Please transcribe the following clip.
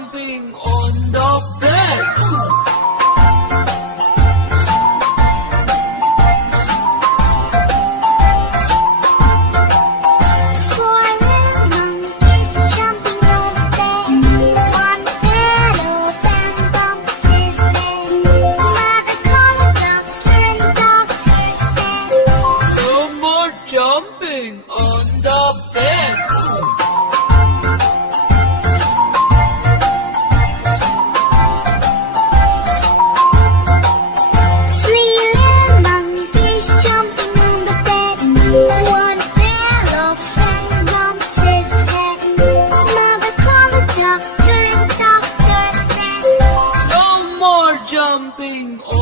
jumping on the bed. Four little monkeys jumping on the bed. One fell off and bumped his head. Mother called the doctor and the doctor said, No more jumping on the bed. three little monkeys jumping on the bed. One fell off and bumped his head. Mother called the doctor and the doctor said, No more jumping on